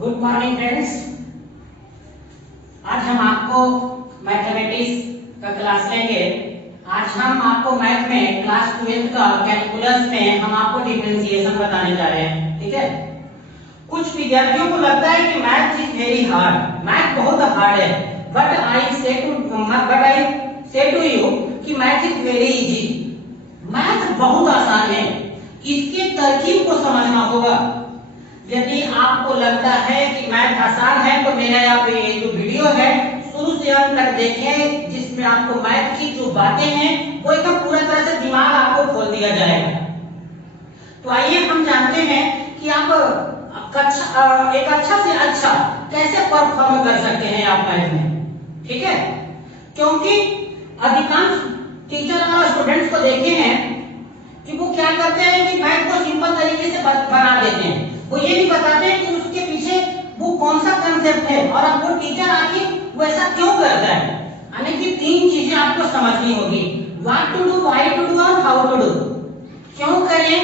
Good morning friends. आज हम आपको मैथमेटिक्स का क्लास लेंगे। आज हम आपको मैथ में क्लास 12 का कैलकुलस में हम आपको डिफरेंशिएशन बताने जा रहे हैं। ठीक है, कुछ विद्यार्थियों को लगता है कि math is very hard, math बहुत हार्ड है, बट आई से टू यू कि math is very easy. Math बहुत आसान है, इसके तरकीब को समझना होगा। यदि आपको लगता है कि मैथ आसान है तो मेरा आप ये जो वीडियो है शुरू से अंत तक देखें, जिसमें आपको मैथ की जो बातें हैं वो एकदम पूरा तरह से दिमाग आपको खोल दिया जाएगा। तो आइए हम जानते हैं कि आप एक अच्छा से अच्छा कैसे परफॉर्म कर सकते हैं आप मैथ में। ठीक है, क्योंकि अधिकांश टीचर और स्टूडेंट्स को देखे हैं कि वो क्या करते हैं कि मैथ को सिंपल तरीके से बना देते हैं। वो ये नहीं बताते हैं कि उसके पीछे वो कौन सा कंसेप्ट है और अब वो टीचर आके वो ऐसा क्यों करता है। यानी कि तीन चीजें आपको समझनी होगी, what to do, why to do और हाउ टू डू। क्यों करें,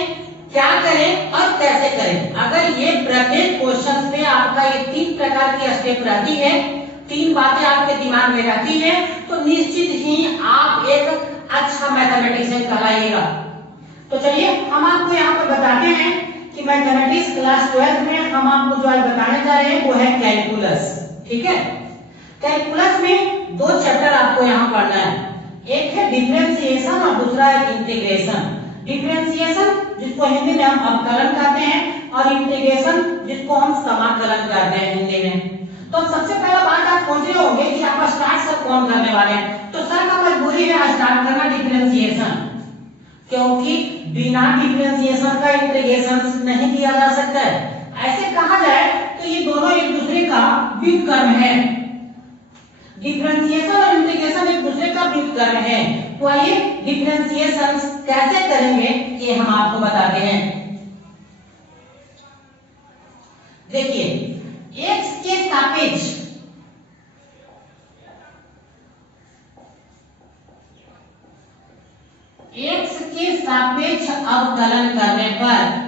क्या करें और कैसे करें। अगर ये प्रत्येक क्वेश्चन में आपका ये तीन प्रकार की स्टेप रहती है, तीन बातें आपके दिमाग में रहती है, तो निश्चित ही आप एक अच्छा मैथमेटिशियन कहलाइएगा। तो चलिए हम आपको यहाँ पर बताते हैं कि मैथमेटिक्स क्लास 12 में हम आपको जो आज बताने जा रहे हैं वो है कैलकुलस। ठीक है, कैलकुलस में दो चैप्टर आपको यहाँ पढ़ना है, एक है डिफरेंशिएशन और दूसरा है इंटीग्रेशन। डिफरेंशिएशन जिसको हिंदी में हम अवकलन कहते हैं और इंटीग्रेशन जिसको हम समाकलन कहते हैं हिंदी में। तो सबसे पहला बात आप सोच रहे होंगे कि आप स्टार्ट सर कौन करने वाले हैं। तो सर का मजबूरी है स्टार्ट करना डिफरेंशिएशन, क्योंकि बिना डिफरेंशिएशन का इंटीग्रेशन नहीं किया जा सकता है। ऐसे कहा जाए तो ये दोनों एक दूसरे का व्युत्क्रम है। डिफरेंशिएशन और इंटीग्रेशन एक दूसरे का व्युत्क्रम है। तो आइए डिफरेंशिएशन कैसे करेंगे ये हम आपको बताते हैं। देखिए, x के सापेक्ष x के सापेक्ष अवकलन करने पर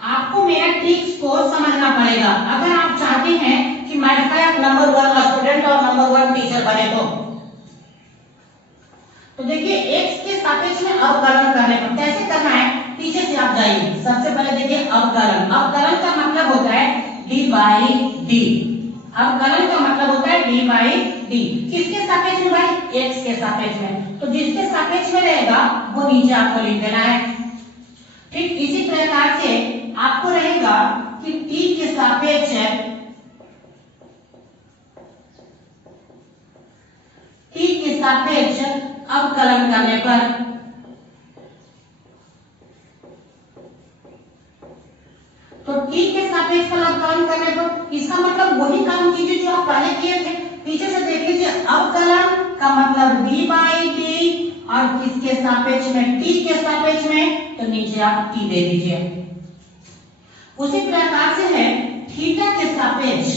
आपको मेरा ट्रिक्स को समझना पड़ेगा। अगर आप चाहते हैं कि मैथमेटिक्स नंबर 1 स्टूडेंट और नंबर 1 टीचर बने तो देखिए x के सापेक्ष में अवकलन करने पर कैसे करना है, पीछे से आप जाइए। सबसे पहले देखिए अवकलन, अवकलन का मतलब होता है d बाई डी। अवकलन का मतलब होता है d बाई डी। किसके सापेक्ष में भाई, x के सापेक्ष में। तो जिसके सापेक्ष में रहेगा वो नीचे आपको लिख देना है। ठीक इसी प्रकार से आपको रहेगा कि t के सापेक्ष अवकलन करने पर तो t के सापेक्ष पर अवकलन करने पर इसका मतलब वही काम कीजिए जो आप पहले किए थे। पीछे से देख लीजिए, अवकलन का मतलब d बाई डी और किसके सापेक्ष में, t के सापेक्ष में, तो नीचे आप t दे दीजिए। उसी प्रकार से है थीटा के सापेक्ष,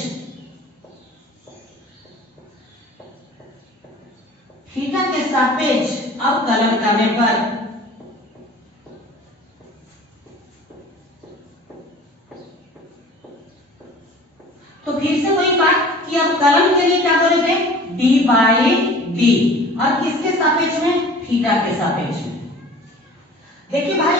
थीटा के सापेक्ष अवकलन करने पर तो फिर से वही बात कि अवकलन के लिए क्या करेंगे, d बाई डी और किसके सापेक्ष में, थीटा के सापेक्ष में। देखिए भाई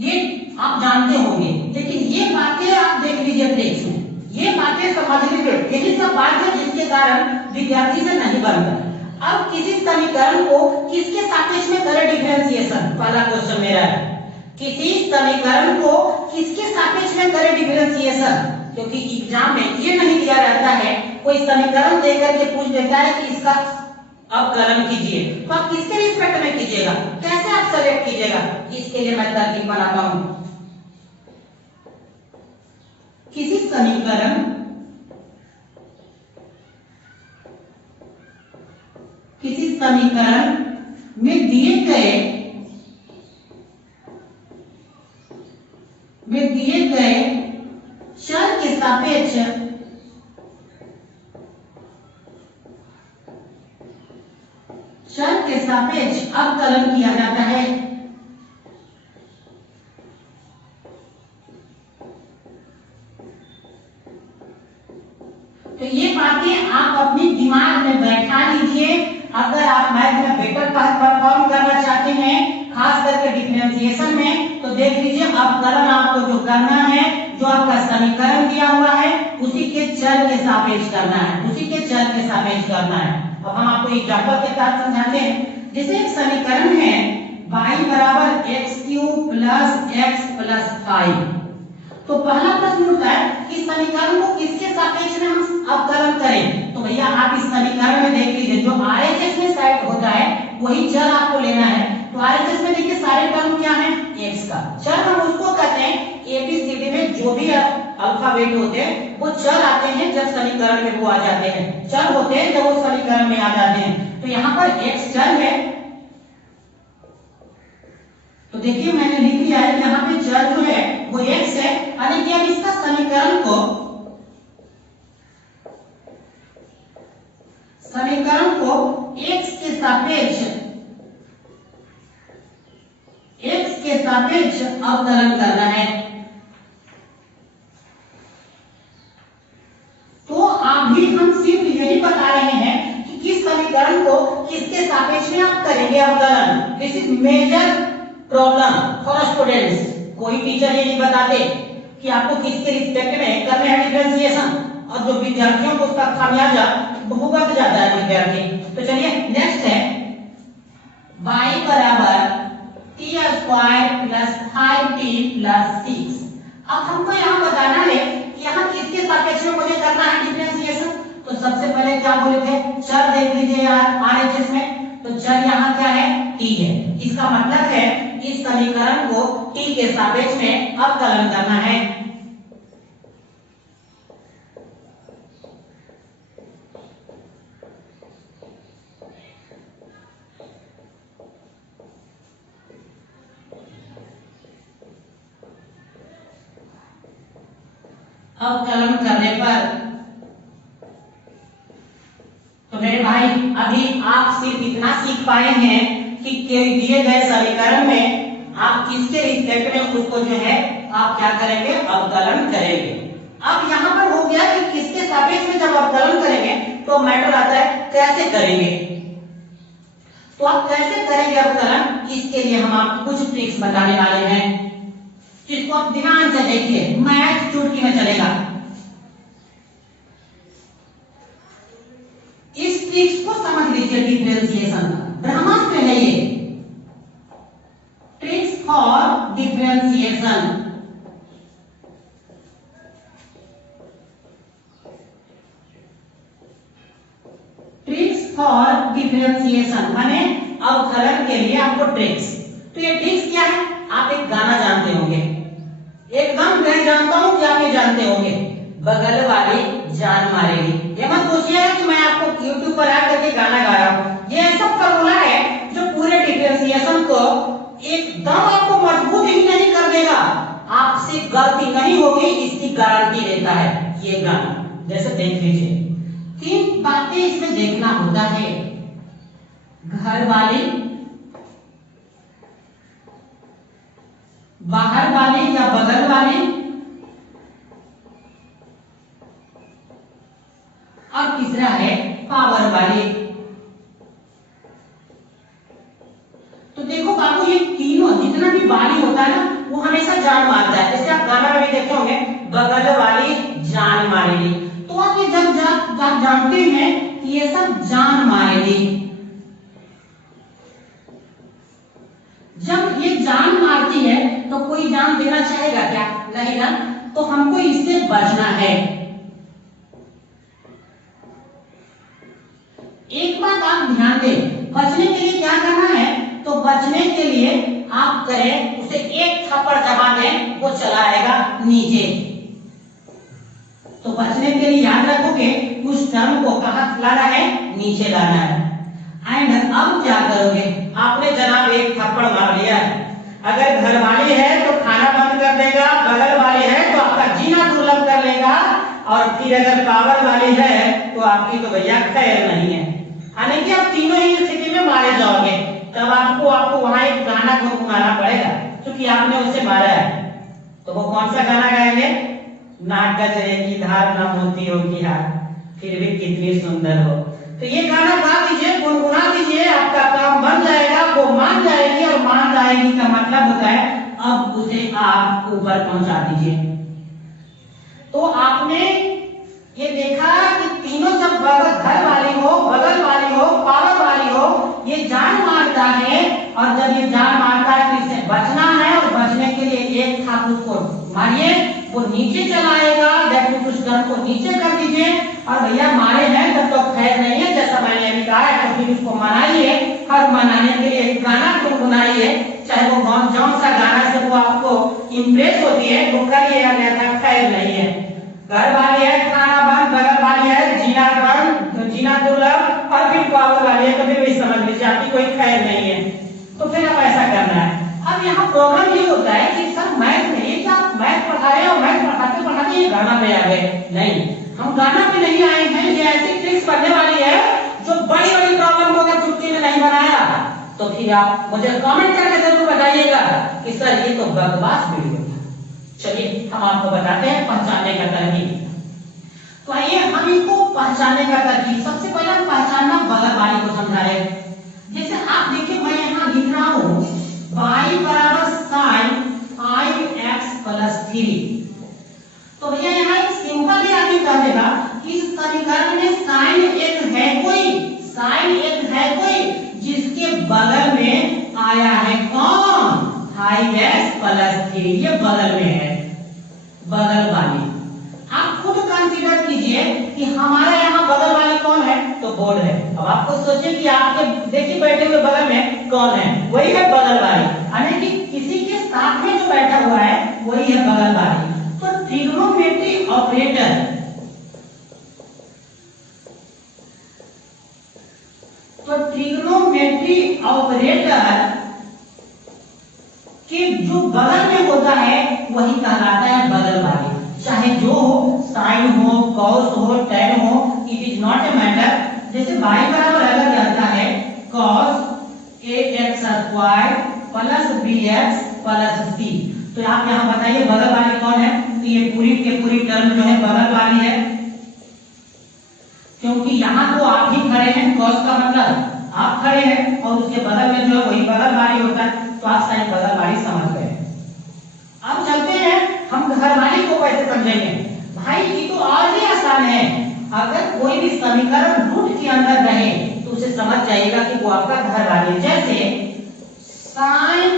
ये आप जानते होंगे, लेकिन ये बातें आप देख लीजिए टेक्स्ट में, ये बातें समझ लीजिए। यही सब बात है जिसके कारण विद्यार्थी से नहीं बनता। अब किसी समीकरण को किसके सापेक्ष में करें डिफरेंशिएशन, पहला क्वेश्चन मेरा है, किसी समीकरण को किसके सापेक्ष में करें डिफरेंशिएशन। क्योंकि एग्जाम में ये नहीं दिया रहता है, कोई समीकरण देकर के पूछ देता है कि इसका अवकलन कीजिए, तो आप किसके रिस्पेक्ट में कीजिएगा, कैसे आप सेलेक्ट कीजिएगा। इसके लिए मैं तरकीब बनाता हूं। किसी समीकरण में दिए गए चर के सापेक्ष अवकलन किया जाता है। अगर आप मैथ में बेटर परफॉर्म करना चाहते हैं, खास करके डिफरेंशिएशन में, तो देख लीजिए अवकलन आपको जो करना है, जो आपका समीकरण दिया हुआ है उसी के चर के सापेक्ष करना है, उसी के चर के सापेक्ष करना है। अब हम आपको एग्जांपल के साथ समझाते हैं। जैसे एक समीकरण है y बराबर x³ प्लस x प्लस 5, तो पहला प्रश्न उठता है कि समीकरण को किसके सापेक्ष में हम अवकलन करें। तो भैया आप इस समीकरण में देख लीजिए जो RHS में सेट होता है वही चर आपको लेना है। तो RHS में देखिए सारे टर्म क्या है, x का चर, हम उसको कहते हैं ABCD में जो भी अल्फाबेट होते हैं वो चर आते हैं जब समीकरण में वो आ जाते हैं, चर होते हैं जब वो समीकरण में आ जाते हैं। तो यहाँ पर x चर है, तो देखिए मैंने लिख लिया है यहाँ पे चर जो है वो x है। यानी कि अब इसका समीकरण को x के सापेक्ष अवकलन करना है। तो अभी हम सिर्फ यही बता रहे हैं कि किस समीकरण को किसके सापेक्ष में आप करेंगे अवकलन। This is major problem for students. कोई टीचर ये नहीं बताते कि आपको किसके रिस्पेक्ट में करना है डिफरेंशिएशन, और जो विद्यार्थियों को उसका खामियाजा भुगत जाता है विद्यार्थी। तो चलिए नेक्स्ट है y बराबर t² प्लस 5t प्लस 6। अब हमको यहाँ बताना है कि यहाँ किसके सापेक्ष में मुझे करना है डिफरेंशिएशन। तो सबसे पहले क्या बोले थे, चर देख लीजिए यार RHS में, तो चर यहाँ क्या है, t है। इसका मतलब है इस समीकरण को t के सापेक्ष में अवकलन करना है। अवकलन करने पर तो मेरे भाई अभी आप सिर्फ इतना सीख पाए हैं कि दिए गए समीकरण में आप किसके रिस्पेक्ट में उसको जो है आप क्या करेंगे, अवकलन करेंगे। अब यहाँ पर हो गया कि किसके सापेक्ष में जब अवकलन करेंगे तो मैटर आता है कैसे करेंगे। तो आप कैसे करेंगे अवकलन, इसके लिए हम आपको कुछ ट्रिक्स बताने वाले हैं, जिसको आप ध्यान से देखिए, मैथ चुटकी में चलेगा। इस ट्रिक्स को समझ लीजिए, डिफरेंशिएशन ब्रह्मास्त्र है ये, tricks for differentiation. Tricks for differentiation माने अवकलन के लिए आपको ट्रिक्स। तो ये ट्रिक्स क्या है, आप एक गाना जानते होंगे, एकदम मैं जानता हूं कि आप ये जानते होंगे, बगल वाली जान मारेगी। ये मत सोचिएगा कि मैं आपको YouTube पर आकर के गाना गा रहा हूं। ये ऐसा फॉर्मूला है जो पूरे डिफरेंशिएशन को एकदम आपको मजबूत ही नहीं कर देगा, आपसे गलती नहीं होगी इसकी गारंटी देता है ये गाना। जैसे देख लीजिए, 3 बातें इसमें देखना होता है, घर वाली, बाहर वाली या बगल वाली, और तीसरा है पावर वाली। तो देखो बाबू ये तीनों जितना भी वाली होता है ना वो हमेशा जान मारता है। जैसे आप गाना में भी देखे होंगे, बगल वाली जान मारेगी। तो आप ये जब जानते हैं कि ये सब जान मारेगी, जब ये जान मारती है तो कोई जान देना चाहेगा क्या, नहीं ना। तो हमको इससे बचना है। एक बात आप ध्यान दें, बचने के लिए क्या करना है, तो बचने के लिए आप करें उसे एक थप्पड़ जमा दें, वो चला आएगा नीचे। तो बचने के लिए याद रखोगे उस टर्म को कहां लाना है, नीचे लाना है। एंड अब क्या करोगे, आपने जनाब एक थप्पड़ मार लिया है। अगर घर वाली है तो खाना बंद कर देगा, बगल वाली है तो आपका जीना दुर्लभ कर लेगा, और फिर अगर पावर वाली है तो आपकी तो भैया खैर नहीं है। यानी कि आप तीनों ही स्थिति में मारे जाओगे। तब आपको वहां एक गाना गुनगुनाना पड़ेगा क्योंकि आपने उसे मारा है। तो वो कौन सा गाना गाएंगे, नाक गजरे की धार न होती हो की हार, फिर भी कितनी सुंदर हो। तो ये गाना गा दीजिए, गुनगुना आएगी का मतलब होता है अब उसे आप ऊपर पहुंचा दीजिए। तो आपने ये देखा कि तीनों जब घर वाली हो, बगल वाली हो, पावर वाली हो, ये जान मारता है, और जब ये जान मारता है तो इसे बचना है, और बचने के लिए एक था उसको मारिए, वो नीचे चलाएगा, जब उस डर को नीचे कर दीजिए, और भैया मारे हैं तब तो खैर नहीं है, जैसा मैंने अभी कहा है, तो फिर उसको मनाइए, और मनाने के लिए एक गाना गुनगुनाइए, चाहे वो जौन सा गाना से वो आपको इम्प्रेस होती है वो करिए, अन्यथा खैर नहीं है। घर वाली है खाना बंद, बगल वाली है जीना बंद, जीना दुर्लभ, और फिर पावर वाली है कभी भी समझ लीजिए आपकी कोई खैर नहीं है। तो फिर आप ऐसा करना है। अब यहाँ प्रॉब्लम ये होता है कि सर मैथ में ये आप मैथ पढ़ा रहे हो, मैथ पढ़ाते पढ़ाते ये गाना पे आ गए। नहीं, हम गाना पे नहीं आए हैं, ये ऐसी ट्रिक्स पढ़ने वाली है जो बड़ी बड़ी प्रॉब्लम को अगर चुटकी में नहीं बनाया तो फिर आप मुझे कमेंट करके जरूर बताइएगा कि सर ये तो बकवास वीडियो था। चलिए हम आपको बताते हैं पहचानने का तरकीब। तो आइए हम इनको पहचानने का तरकीब, सबसे पहले हम पहचानना बगल वाली को समझा रहे हैं। जैसे आप देखिए मैं यहाँ लिख रहा हूँ y बराबर sin 5x प्लस 3। तो भैया यहाँ एक सिंपल ही आदमी कह देगा कि इस समीकरण में साइन एक है कोई, साइन एक है कोई जिसके बगल में आया है कौन, 5x प्लस 3, ये बगल में है, बगल वाली। आप खुद कंसीडर कीजिए कि हमारा यहाँ बगल वाली कौन है, तो बोर्ड है। अब आपको सोचिए कि आपके देखिए बैठे हुए बगल में कौन है, वही है बगल वाली, यानी कि किसी के साथ में जो बैठा हुआ है वही है बगल वाली। तो ट्रिग्नोमेट्री ऑपरेटर, तो ट्रिग्नोमेट्री ऑपरेटर के जो बगल में होता है वही कहलाता है बगल वाली, चाहे जो हो, साइन हो, कॉस हो, टेन हो, it is not a matter. जैसे y बराबर अगर रहता है cos ax square plus bx plus c, तो आप यहाँ बताइए बगल वाली कौन है, तो ये पूरी के पूरी टर्म जो है बगल वाली है, क्योंकि यहाँ तो आप ही खड़े हैं, cos का मतलब आप खड़े हैं, और उसके बगल में जो है वही बगल वाली होता है, तो आप शायद बगल वाली समझ गए। अब चलते हैं हम घर वाली को कैसे समझेंगे। भाई ये तो और भी आसान है, अगर कोई भी समीकरण रूट के अंदर रहे तो उसे समझ जाइएगा कि वो आपका घर वाली है। जैसे sin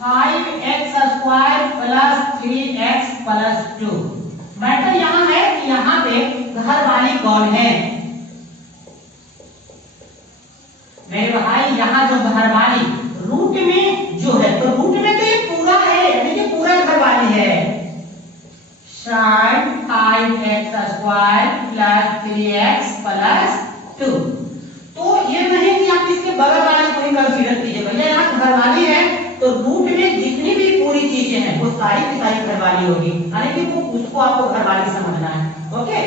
5x square plus 3x plus 2, matter यहाँ है कि यहाँ पे घर वाली कौन है मेरे भाई, यहाँ जो घर वाली रूट में जो है, तो रूट में तो ये पूरा है, यानी कि पूरा घर वाली है। sin 5x square plus 3x plus 2, तो ये नहीं कि आप इसके बगल वाले को ही कंसीडर कीजिए, भैया यहाँ घर वाली है तो रूट में जितनी भी पूरी चीजें हैं वो सारी की सारी घर वाली होगी, यानी कि वो उसको आपको घर वाली समझना है। ओके,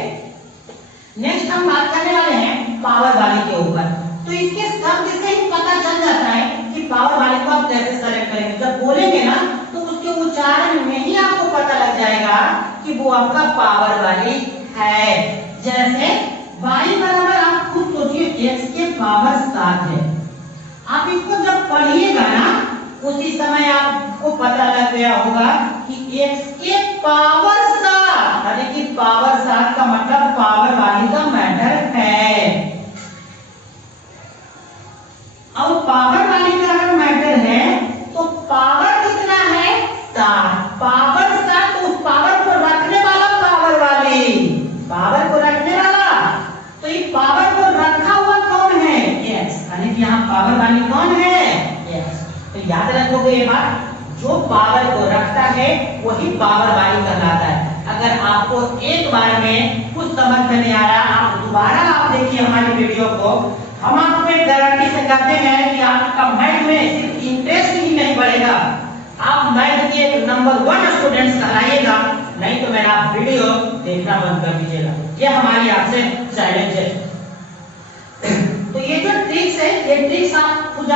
नेक्स्ट हम बात करने वाले हैं पावर वाली के ऊपर। तो इसके शब्द से ही पता चल जाता है कि पावर वाले को आप कैसे सेलेक्ट करेंगे। जब बोलेंगे ना तो उसके उच्चारण में ही आपको पता लग जाएगा कि वो आपका पावर वाली है। जैसे y बराबर आप खुद सोचिए x के पावर 7 है, आप इसको जब पढ़िएगा ना उसी समय आपको पता लग गया होगा कि x के पावर 7, यानी कि पावर 7 का मतलब पावर वाली का मैटर है। अब पावर वाली का अगर मैटर है तो पावर कितना है 7, पावर 7, तो उस पावर को रखने वाला पावर वाली, पावर को रखने वाला, तो ये पावर को रखा हुआ कौन है x, यानी कि यहाँ पावर वाली कौन है x। तो याद रखोगे ये बात, जो पावर को रखता है वही पावर वाली कहलाता है। अगर आपको एक बार में कुछ समझ में नहीं आ रहा, आप दोबारा आप देखिए हमारी वीडियो को, हम आपको एक गारंटी से कहते हैं कि आपका मैथ में सिर्फ इंटरेस्ट ही नहीं बढ़ेगा, आप मैथ के नंबर 1 स्टूडेंट्स कहलाइएगा, नहीं तो मेरा वीडियो देखना बंद कर दीजिएगा। ये हमारी आपसे चैलेंज है। तो ये जो ट्रिक्स है, ये ट्रिक्स आप खुद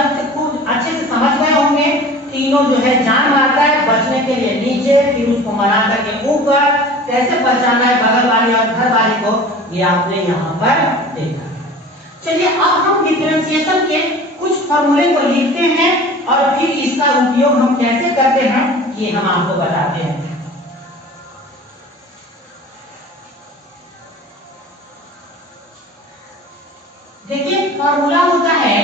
अच्छे से समझ गए होंगे। तीनों जो है जान मारता है बचने के लिए नीचे, फिर उसको मना करके ऊपर, कैसे बचाना है बगल वाली और घर वाली को, ये आपने यहाँ पर देखा। चलिए अब हम डिफरेंशिएशन के कुछ फॉर्मूले को लिखते हैं और फिर इसका उपयोग हम कैसे करते हैं ये हम आपको बताते हैं। देखिए फॉर्मूला होता है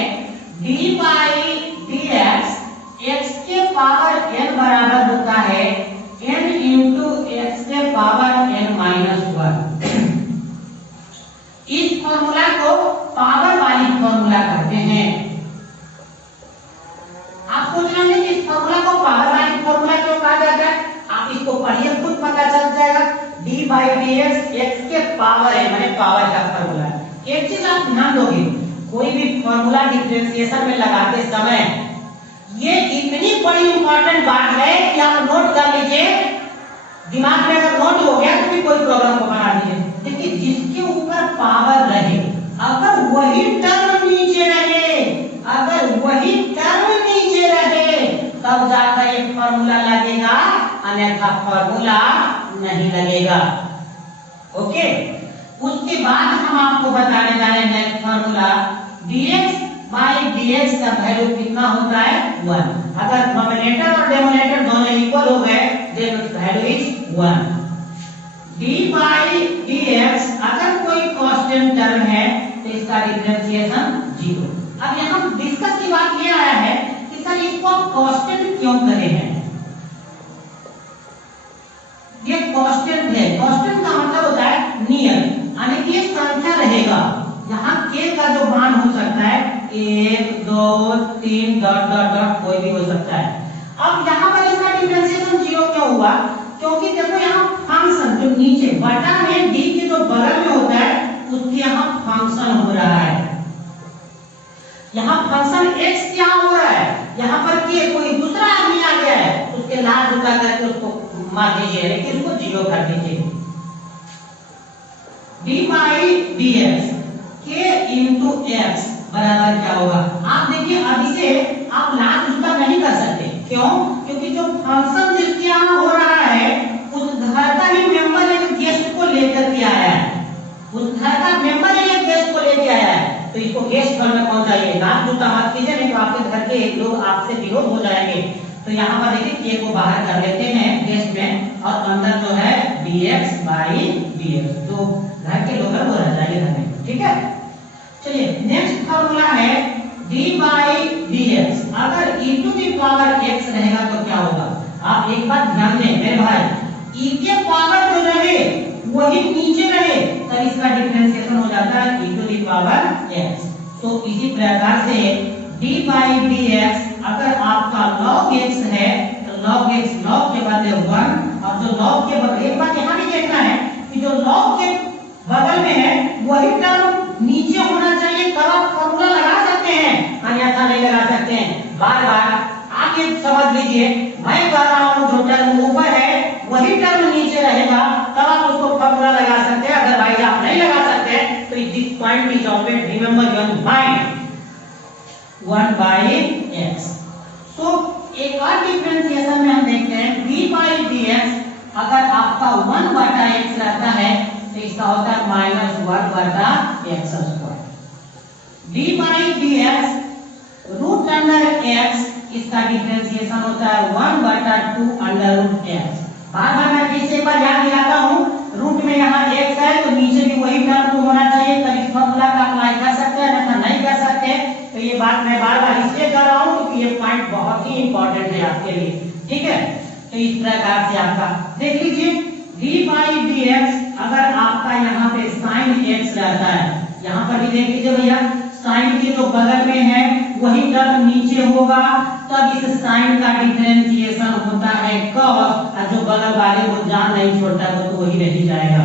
डी बाई डी एक्स के पावर n बराबर होता है n इंटू एक्स के पावर n माइनस 1। इस फॉर्मूला को पावर वाली फॉर्मूला कहते हैं। आप सोच रहे हैं कि इस फॉर्मूला को पावर वाली फॉर्मूला क्यों कहा जाता है, आप इसको पढ़िए खुद पता चल जाएगा। डी बाई डी एक्स के पावर है माने पावर का फॉर्मूला। एक चीज आप ध्यान दोगे, कोई भी फॉर्मूला डिफरेंशिएशन में लगाते समय ये इतनी बड़ी इंपॉर्टेंट बात है कि आप नोट कर लीजिए, दिमाग में अगर नोट हो गया तो भी कोई प्रॉब्लम को बना दीजिए। देखिए जिसके ऊपर पावर रहे, अगर वही टर्म नीचे रहे, अगर वही टर्म नीचे रहे तब जाकर ये फॉर्मूला लगेगा, अन्यथा फॉर्मूला नहीं लगेगा। ओके, उसके बाद हम आपको बताने जा रहे हैं next formula dx by dx का वैल्यू कितना होता है 1। अगर नोमिनेटर और डिनोमिनेटर दोनों इक्वल हो गए then value is 1। d by dx अगर कोई कांस्टेंट टर्म है तो इसका डिफरेंशिएशन 0। अब यहां डिस्कस की बात ये आया है कि सर इसको कांस्टेंट क्यों करे हैं। ये कांस्टेंट है, कांस्टेंट का मतलब होता है नियर, यानी कि एक संख्या रहेगा। यहाँ k का जो मान हो सकता है 1 2 3 डॉट डॉट डॉट कोई भी हो सकता है। अब यहाँ पर इसका डिफरेंशिएशन 0 क्यों हुआ, क्योंकि देखो यहाँ फंक्शन जो नीचे बटा में d के जो बगल में होता है उसके यहाँ फंक्शन हो रहा है। यहाँ फंक्शन x क्या हो रहा है, यहाँ पर k कोई दूसरा आदमी आ गया है उसके लाल उठा करके उसको मार दीजिए, लेकिन उसको 0 कर दीजिए। d by dx k into x बराबर क्या होगा। आप देखिए अब इसे आप लाल उल्टा नहीं कर सकते, क्यों, क्योंकि जो फंक्शन जिसके यहाँ हो रहा है उस घर का ही मेंबर एक गेस्ट को लेकर के आया है, उस घर का मेंबर एक गेस्ट को लेके आया है, तो इसको गेस्ट घर में पहुंचाइए। लाल उल्टा मत कीजिए, नहीं तो आपके घर के लोग आपसे विरोध हो जाएंगे। तो यहाँ पर देखिए k को बाहर कर लेते हैं गेस्ट में और अंदर जो है dx बाई dx, तो घर के लोग वो रह जाएंगे घर में। ठीक है, चलिए नेक्स्ट फॉर्मूला है d बाई dx अगर e to the power x रहेगा तो क्या होगा। आप एक बात ध्यान दें मेरे भाई, e के पावर जो रहे वही नीचे रहे तब इसका डिफरेंशिएशन हो जाता है e to the power x। तो इसी प्रकार से d बाई dx अगर आपका log x है तो log x log के बदले 1, और जो log के बदले, एक बात यहाँ भी देखना है कि जो log के बगल में है वही टर्म नीचे होना चाहिए तब आप फॉर्मूला लगा सकते हैं, अन्यथा नहीं लगा सकते हैं। बार बार आप ये समझ लीजिए, मैं कह रहा हूँ जो टर्म ऊपर है वही टर्म नीचे रहेगा तब आप उसको फॉर्मूला लगा सकते हैं, अदरवाइज आप नहीं लगा सकते। तो this point is always remember one by x। तो एक और डिफरेंशिएशन में हम देखते हैं d बाई dx अगर आपका 1 बटा x रहता है तो इसका होता है -1 बटा x square. d by dx root under x इसका डिफरेंशिएशन होता है 1 बटा 2 अंडर रूट x। बार बार मैं फिर से एक बार याद दिलाता हूँ, रूट में यहाँ x है तो नीचे भी वही टर्म तो होना चाहिए, तब इस फॉर्मूला का अप्लाई कर सकते हैं, अन्यथा नहीं कर सकते। तो ये बात मैं बार बार इसलिए कर रहा हूँ क्योंकि ये पॉइंट बहुत ही इंपॉर्टेंट है आपके लिए। ठीक है, तो इस प्रकार से आपका देख लीजिए d बाई dx अगर आपका यहाँ पे sin x रहता है, यहाँ पर भी देख लीजिए भैया sin के जो बगल में है वही टर्म नीचे होगा तब इस sin का डिफरेंशिएशन होता है cos, और जो बगल वाले वो जान नहीं छोड़ता वो तो वही रह जाएगा।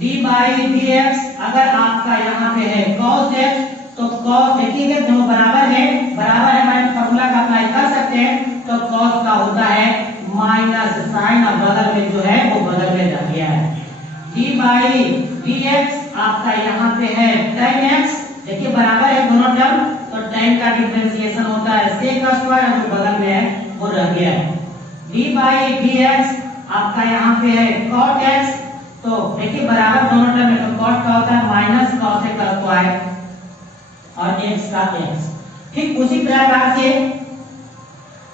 d बाई dx अगर आपका यहाँ पे है cos x तो cos देखिए दोनों बराबर है मैं फॉर्मूला का अप्लाई कर सकते हैं, तो cos का होता है माइनस साइन और बगल में जो है वो बगल में रह गया है। d बाई dx आपका यहाँ पे है tan x, देखिए बराबर है दोनों टर्म, तो tan का डिफरेंशिएशन होता है sec स्क्वायर, जो बगल में है वो रह गया है। d बाई dx आपका यहाँ पे है cot x, तो देखिए बराबर दोनों टर्म में, तो cot का होता है माइनस cos x स्क्वायर और x का x। ठीक उसी प्रकार से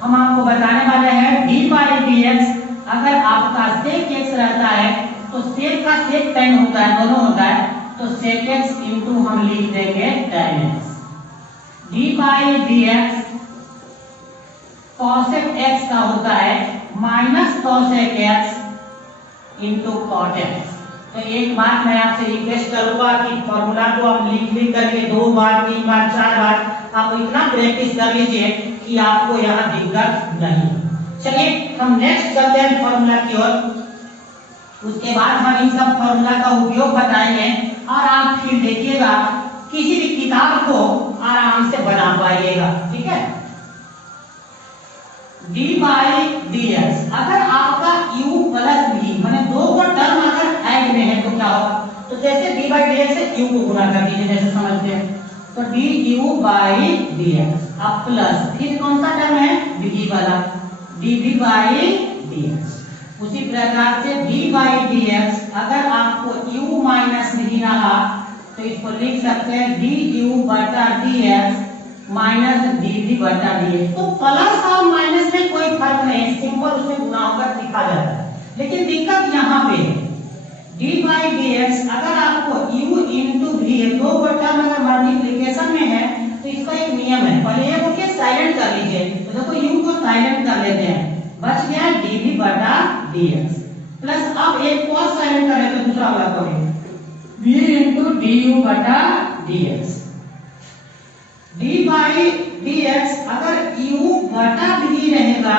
हम आपको बताने वाले हैं डी बाई डी एक्स अगर आपका सेक एक्स रहता है तो सेक का सेक टेन होता है, दोनों होता है, तो सेक एक्स इंटू हम लिख देंगे tan x. D by d x cosec x का होता है minus cosec x into cot x. तो एक बात मैं आपसे रिक्वेस्ट करूंगा कि फॉर्मूला को आप लिख करके 2 बार 3 बार 4 बार आप इतना प्रैक्टिस कर लीजिए कि आपको यहाँ दिक्कत नहीं। चलिए हम नेक्स्ट करते हैं फॉर्मूला की ओर। उसके बाद हम इन सब फॉर्मूला का उपयोग बताएंगे और आप फिर देखिएगा किसी भी किताब को आराम से बना पाइएगा। ठीक है। डी बाई डी एक्स अगर आपका u प्लस v माने दो को टर्म अगर ऐड में है तो क्या होगा, तो जैसे डी बाई डी एक्स से u को गुना कर दीजिए जैसे समझते हैं, तो d u by d x अब प्लस फिर कौन सा टर्म है v वाला d v by d x. उसी प्रकार से डी बाई डी एक्स अगर आपको u माइनस नहीं रहा तो इसको लिख सकते हैं डी यू बटा d x minus d v बटा डी एक्स। तो प्लस और माइनस में कोई फर्क नहीं, सिंपल उसमें गुना होकर लिखा जाता है। लेकिन दिक्कत यहाँ पे डी बाई डी एक्स अगर आपको u इंटू वी दो टर्म अगर मल्टीप्लिकेशन में है तो इसका एक नियम है, पहले ये को साइलेंट कर लीजिए, तो देखो u को साइलेंट कर लेते हैं, बच गया डी वी बटा डी एक्स प्लस अब एक को साइलेंट करें तो दूसरा वाला करें v इंटू डी यू बटा d x. D by d x अगर u बटा v रहेगा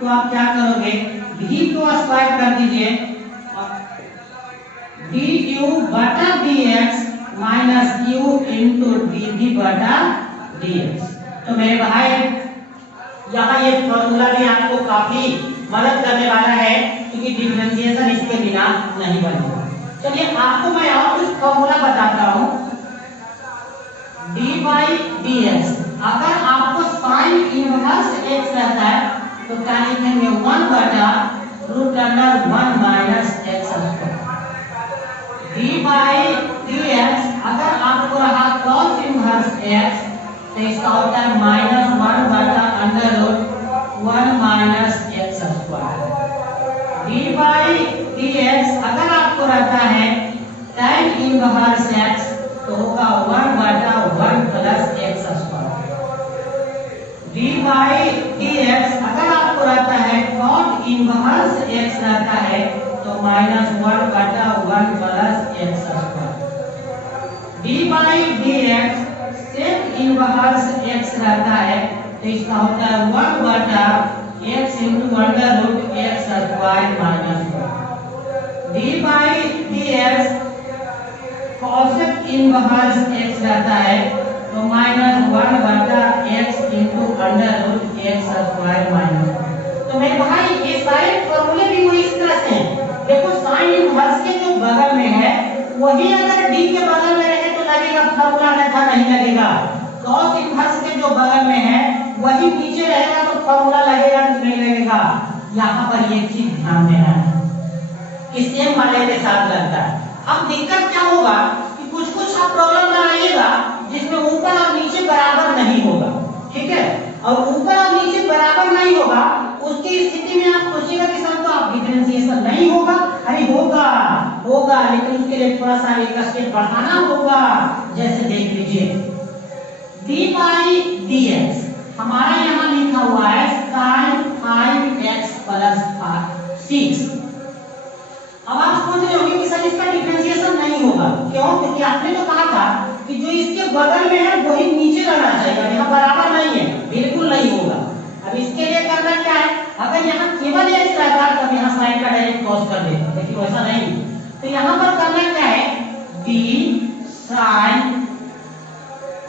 तो आप क्या करोगे v को स्क्वायर कर दीजिए डी यू बटा d x minus u into d v बटा डी एक्स। तो मेरे भाई यहाँ ये फॉर्मूला भी आपको काफी मदद करने वाला है क्योंकि डिफरेंशिएशन इसके बिना नहीं बनेगा। चलिए आपको मैं और कुछ फॉर्मूला बताता हूँ। डी बाई डी एक्स अगर आपको साइन इनवर्स एक्स रहता है तो क्या लिखेंगे 1 बटा root under 1 minus x square. D by d x अगर आपको रहा कॉस इनवर्स एक्स तो इसका होता है माइनस 1 बटा under root 1 minus x square. D by d x अगर आपको रहता है tan इनवर्स एक्स तो होगा 1 बटा 1 plus x square. D by d x अगर आपको रहता है cot इनवर्स एक्स रहता है तो माइनस 1 बटा 1 plus x square. D by d x sec inverse x रहता है तो इसका होता है 1 बटा x into under root x square minus 1। D by d x cosec inverse x रहता है तो माइनस 1 बटा x into under root x square minus 1। तो मेरे भाई ये सारे फॉर्मूले भी वही इस तरह से हैं। देखो साइन इनवर्स के जो बगल में है वही अगर डी के बगल में रहे तो लगेगा फॉर्मूला अन्यथा नहीं लगेगा। कॉस इनवर्स के जो बगल में है वही नीचे रहेगा तो फॉर्मूला लगेगा नहीं लगेगा। यहाँ पर ये चीज ध्यान देना है कि सेम वाले के साथ लगता है। अब दिक्कत क्या होगा कि कुछ कुछ आप प्रॉब्लम बनाइएगा जिसमें ऊपर और नीचे बराबर नहीं होगा। ठीक है, और ऊपर और नीचे बराबर नहीं होगा उसकी स्थिति में आप सोचिएगा कि सर तो आप डिफरेंशिएशन नहीं होगा। अरे होगा होगा लेकिन उसके लिए थोड़ा सा एक स्टेप बढ़ाना होगा। जैसे देख लीजिए डी बाई डी एक्स हमारा यहाँ लिखा हुआ है sin 5x प्लस 6। अब आप सोच रहे होंगे कि सर इसका डिफरेंशिएशन नहीं होगा, क्यों? क्योंकि आपने तो कहा था कि जो इसके बगल में है वही नीचे रहना चाहिए, यहाँ बराबर नहीं है, बिल्कुल नहीं होगा। अब इसके लिए करना क्या है, अगर यहाँ केवल x रहता तब यहाँ sin का डायरेक्ट कॉस कर देते, लेकिन वैसा नहीं। तो यहाँ पर करना क्या है d sin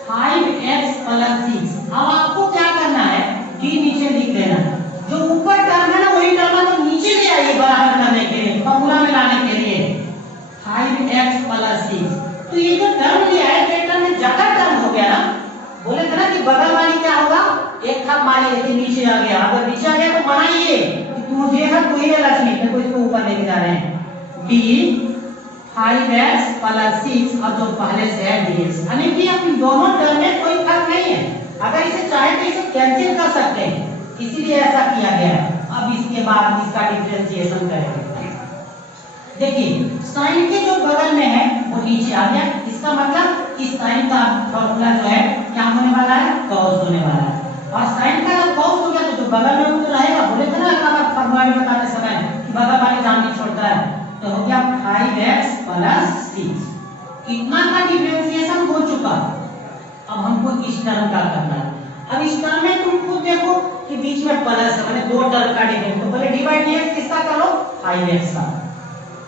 5x प्लस 6। अब आपको क्या करना है d नीचे लिख देना, जो ऊपर टर्म है ना वही टर्म तो नीचे ले आइए बराबर करने के लिए, फॉर्मूला में लाने के लिए 5x प्लस 6। तो ये जो टर्म लिया है ये टर्म में ज्यादा टर्म हो गया ना, बोले थे ना कि बगल वाली क्या होगा एक था मान लीजिए नीचे आ गया, अगर नीचे आ गया तो मनाइए कि मुझे है कोई है लक्ष्मी देखो इसको ऊपर लेके जा रहे हैं d 5x प्लस 6 और जो पहले से है dx, यानी कि दोनों टर्म में कोई फर्क नहीं है। अगर इसे चाहे तो इसे कैंसिल कर सकते हैं, इसीलिए इसलिए ऐसा किया गया है। अब इसके बाद इसका डिफरेंशिएशन करेंगे। देखिए साइन के जो बगल में है वो नीचे आ गया, इसका मतलब इस साइन का फॉर्मूला जो है क्या होने वाला है, कॉस होने वाला है। और साइन का जब कॉस हो गया तो जो बगल में वो तो रहेगा, बोले थे ना अगर फॉर्मूला में बताते समय कि बगल वाले जान नहीं छोड़ता है, तो हो गया 5x + 6। इतना का डिफरेंशिएशन हो चुका। अब हमको इस टर्म का करना है। अब इस टर्म में तुम खुद देखो कि बीच में प्लस है, माने दो टर्म का डिफरेंस, तो पहले डी बाई डी एक्स किसका करो, 5x का,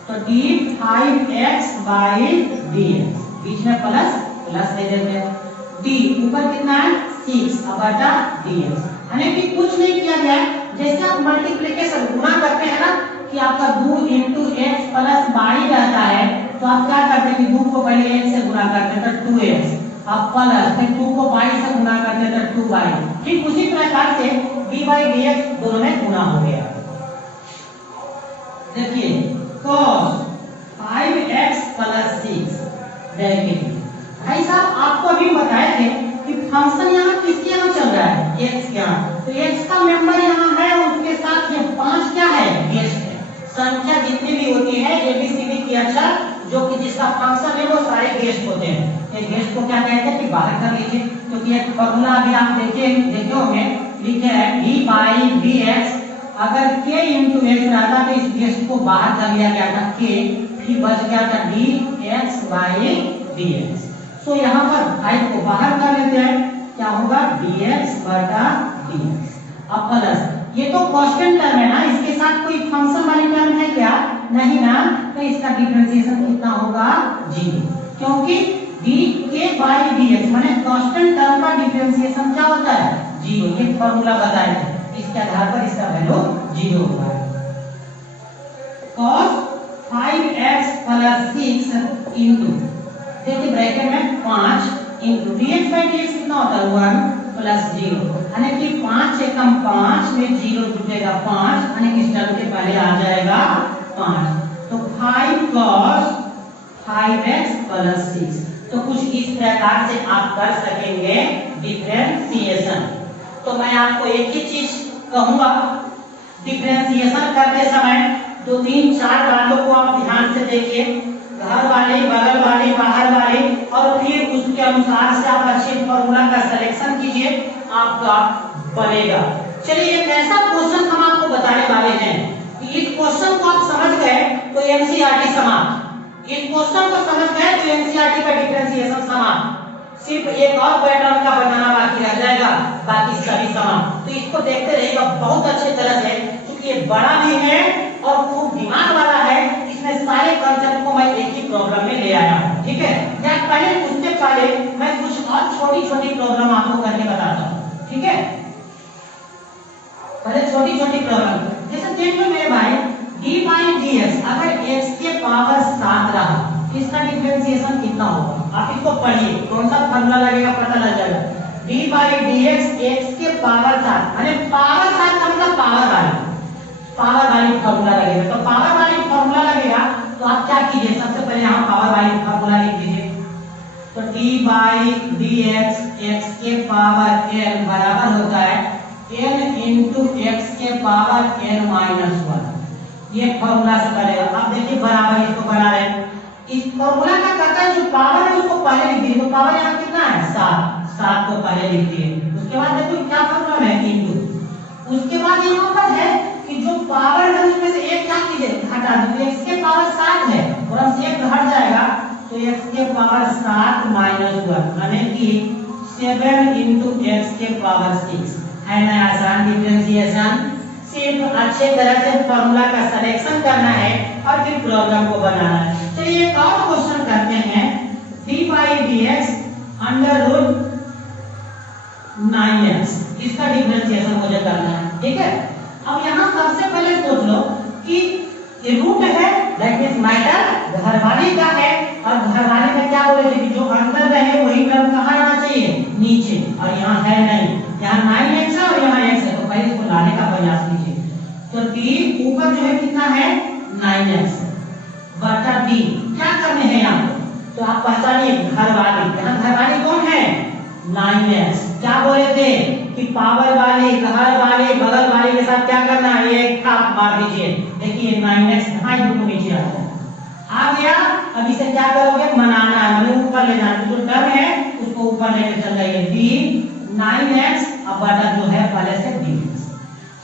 तो d 5x by dx, बीच में प्लस दे देते हैं। d ऊपर कितना है 6 बटा dx, यानी कि कुछ नहीं किया गया है। जैसे आप मल्टीप्लिकेशन गुणा करते हैं ना कि आपका 2 × x + y रहता है, तो आप क्या करते हैं कि 2 को पहले x से गुणा करते हैं तो 2x, अब प्लस फिर 2 को y से गुणा करते हैं तो 2y। ठीक उसी प्रकार से d by dx दोनों में गुणा हो गया। देखिए cos 5x + 6 ब्रैकेट। भाई साहब आपको अभी बताए थे कि फंक्शन यहाँ किसके यहाँ चल रहा है, x के यहाँ, तो x का मेंबर यहाँ है और उसके साथ ये 5 क्या है, गेस्ट है। संख्या जितनी भी होती है एबीसीडी की अक्षर जो कि जिसका फंक्शन है वो सारे गेस्ट होते हैं। ये गेस्ट को क्या कहते हैं कि बाहर कर लीजिए, क्योंकि एक फॉर्मूला अभी आप देखे होंगे लिखे है d by dx, अगर k × x रहता तो इस गेस्ट को बाहर कर लिया गया था k, फिर बच गया था dx by dx। सो यहाँ पर 5 को बाहर कर लेते हैं, क्या होगा dx बटा dx। अब प्लस ये तो कांस्टेंट टर्म है ना, इसके साथ कोई फंक्शन वाली टर्म है क्या, नहीं ना, तो इसका डिफरेंशिएशन कितना होगा 0, क्योंकि dk by dx माने कांस्टेंट टर्म का डिफरेंशिएशन क्या होता है 0। ये फार्मूला बताया है, इसके आधार पर इसका वैल्यू 0 होगा। cos 5x + 6 इंटू, देखिए ब्रैकेट में 5 इंटू dx by dx कितना होता है 1 + 0, यानी कि 5 एकम 5 में 0 जुटेगा 5, यानी कि इस टर्म के पहले आ जाएगा 5, तो 5 cos 5x + 6। तो कुछ इस प्रकार से आप कर सकेंगे डिफरेंशिएशन। तो मैं आपको एक ही चीज कहूंगा, डिफरेंशिएशन करते समय 2 3 4 बातों को आप ध्यान से देखिए, घर वाली, बगल वाली, बाहर वाली, और फिर उसके अनुसार से आप अच्छे फॉर्मूला का सिलेक्शन कीजिए, आपका बनेगा। चलिए एक ऐसा क्वेश्चन हम आपको बताने वाले हैं कि इस क्वेश्चन को आप समझ गए तो एनसीईआरटी समाप्त, इस क्वेश्चन को समझ गए तो एनसीईआरटी का डिफरेंशिएशन समाप्त, सिर्फ एक और पैटर्न का बनाना बाकी रह जाएगा, बाकी सभी समाप्त। तो इसको देखते रहिएगा बहुत अच्छे तरह से, क्योंकि ये बड़ा भी है और खूब दिमाग वाला है, इसमें सारे कंसेप्ट को मैं एक ही प्रॉब्लम में ले आया हूं। ठीक है, या पहले उससे पहले मैं कुछ और छोटी-छोटी प्रॉब्लम आपको करके बताता हूं। ठीक है, पहले छोटी-छोटी प्रॉब्लम, जैसे देख लो मेरे भाई d by dx अगर x के पावर 7 रहा, इसका डिफरेंशिएशन कितना होगा, आप इसको पढ़िए, कौन सा फॉर्मूला लगेगा पता लग जाएगा। d by dx x के पावर 7, यानी पावर 7 का मतलब पावर वाली फॉर्मूला लगेगा। तो पावर वाली फॉर्मूला लगेगा तो आप क्या कीजिए, सबसे पहले यहाँ पावर वाली फॉर्मूला लिख दीजिए, तो d by dx x के पावर n बराबर होता है n × x के पावर n - 1। ये फॉर्मूला से करेगा। अब देखिए बराबर इसको बना रहे हैं, इस फॉर्मूला का करता है जो पावर है उसको पहले लिख दीजिए, तो पावर यहाँ कितना है 7 को पहले लिख दिए। उसके बाद देखो क्या फॉर्मूला है इंटू, उसके बाद यहाँ पर है कि जो पावर है उसमें से एक क्या कीजिए हटा दो, x के पावर 7 है और हम से एक हट जाएगा तो x के पावर 7 - 1, यानी कि 7 × x के पावर 6 है ना। आसान डिफरेंशिएशन, सिर्फ अच्छे तरह से फॉर्मूला का सिलेक्शन करना है और फिर प्रॉब्लम को बनाना है। चलिए एक और क्वेश्चन करते हैं, d by dx √ 9x, इसका डिफरेंशिएशन मुझे करना है। ठीक है, अब यहाँ सबसे पहले सोच लो कि ये रूट है, दैट मींस मैटर घरवाली का है, और घरवाली में क्या बोले थे कि जो अंदर रहे वही टर्म कहाँ आना चाहिए नीचे, और यहाँ है नहीं, यहाँ 9x है और यहाँ x है, तो पहले इसको लाने का प्रयास कीजिए। तो d ऊपर जो है कितना है 9x बटा d, क्या करने हैं यहाँ, तो आप पहचानिए घरवाली, यहाँ घरवाली कौन है 9x, क्या बोले थे कि पावर वाले, घर वाले, बगल वाले के साथ क्या करना है, एक थाप मार दीजिए। देखिए 9x ढाई को नीचे आ जाए, आ गया। अब इसे क्या करोगे, मनाना है, मतलब ऊपर ले जाना, जो टर्म है उसको ऊपर लेकर चल जाइए। d 9x अब बटा जो है पहले से dx।